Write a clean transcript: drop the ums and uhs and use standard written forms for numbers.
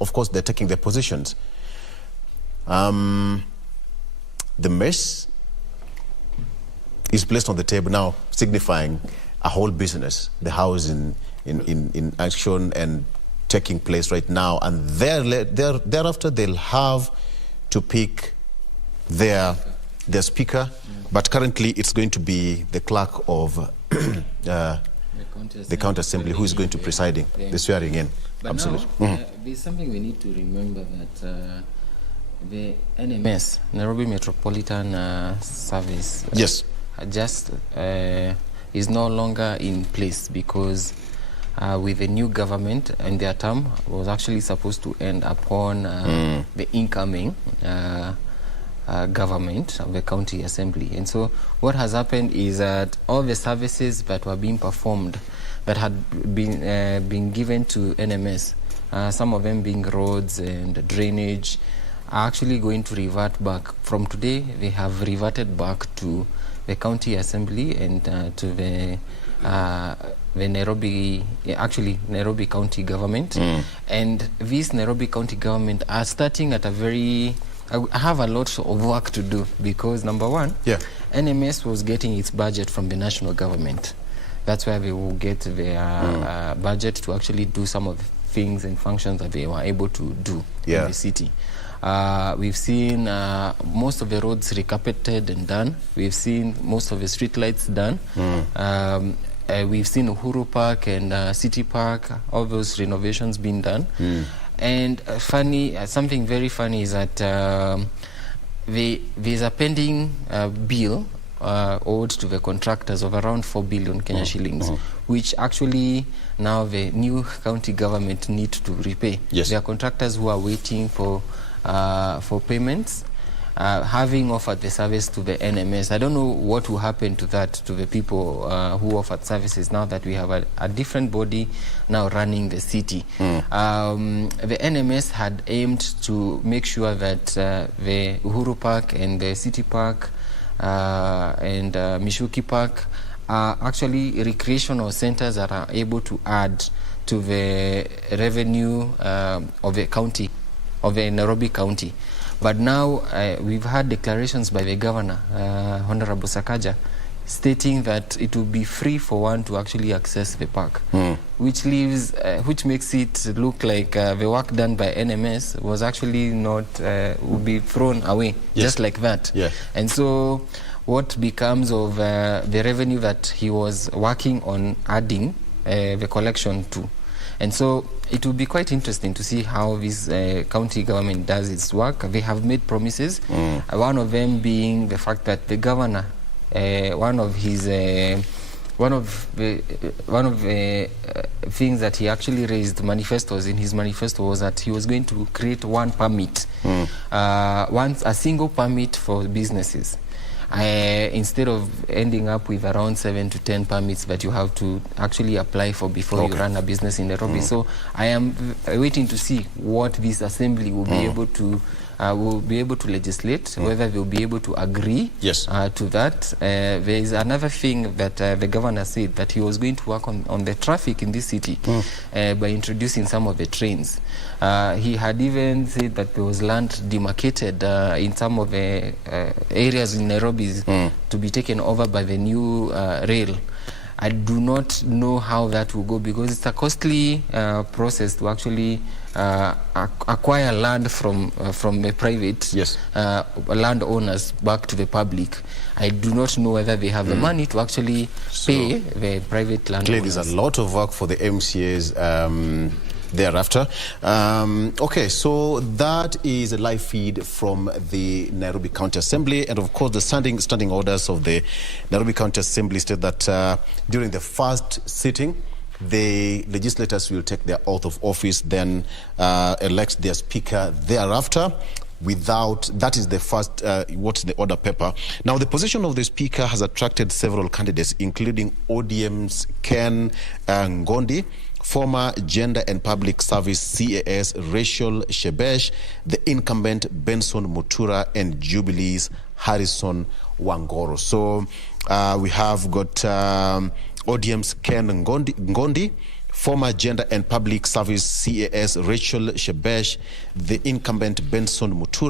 of course, they're taking their positions. The mess is placed on the table now, signifying a whole business, the house in action and taking place right now, and thereafter they'll have to pick their speaker, but currently it's going to be the clerk of the county assembly who is going to presiding the swearing in. But absolutely. Now, there's something we need to remember, that the NMS, Nairobi Metropolitan Service, yes, just is no longer in place, because with the new government, and their term was actually supposed to end upon the incoming government of the county assembly. And so what has happened is that all the services that were being performed, that had been given to NMS, some of them being roads and drainage, are actually going to revert back. From today, they have reverted back to the county assembly and to the Nairobi County government. And this Nairobi County government are starting at a very... I have a lot of work to do, because number one, NMS was getting its budget from the national government. That's where they will get their budget to actually do some of the things and functions that they were able to do in the city. We've seen most of the roads recarpeted and done. We've seen most of the street lights done. We've seen Uhuru Park and City Park, all those renovations being done. And something very funny is that there's a pending bill owed to the contractors of around 4 billion Kenya shillings, which actually now the new county government need to repay. Yes. There are contractors who are waiting for payments, having offered the service to the NMS. I don't know what will happen to that, to the people who offered services, now that we have a different body now running the city. The NMS had aimed to make sure that the Uhuru Park and the City Park and Mishuki Park are actually recreational centers that are able to add to the revenue of the county, of the Nairobi County. But now we've had declarations by the governor, Honorable Sakaja, stating that it will be free for one to actually access the park, which makes it look like the work done by NMS was actually not, will be thrown away, just like that. And so what becomes of the revenue that he was working on adding the collection to? And so it will be quite interesting to see how this county government does its work. They have made promises, one of them being the fact that the governor, one of the things that he actually raised manifestos in his manifesto was that he was going to create one permit, a single permit for businesses. Instead of ending up with around 7 to 10 permits that you have to actually apply for before you run a business in Nairobi. So I am waiting to see what this assembly will be able to legislate, whether they'll be able to agree to that. There is another thing that the governor said, that he was going to work on the traffic in this city by introducing some of the trains. He had even said that there was land demarcated in some of the areas in Nairobi to be taken over by the new rail. I do not know how that will go, because it's a costly process to actually acquire land from the private landowners back to the public. I do not know whether they have the money to actually pay the private landowners. Clearly, there's a lot of work for the MCAs thereafter. Okay, so that is a live feed from the Nairobi County Assembly, and of course the standing orders of the Nairobi County Assembly state that during the first sitting, the legislators will take their oath of office, then elect their speaker thereafter. That is the first, what's the order paper. Now, the position of the speaker has attracted several candidates, including ODM's Ken Ngondi, former Gender and Public Service CAS Rachel Shebesh, the incumbent Benson Mutura, and Jubilee's Harrison Wangoro. So we have got ODM's Ken Ngondi, former Gender and Public Service CAS Rachel Shebesh, the incumbent Benson Mutura,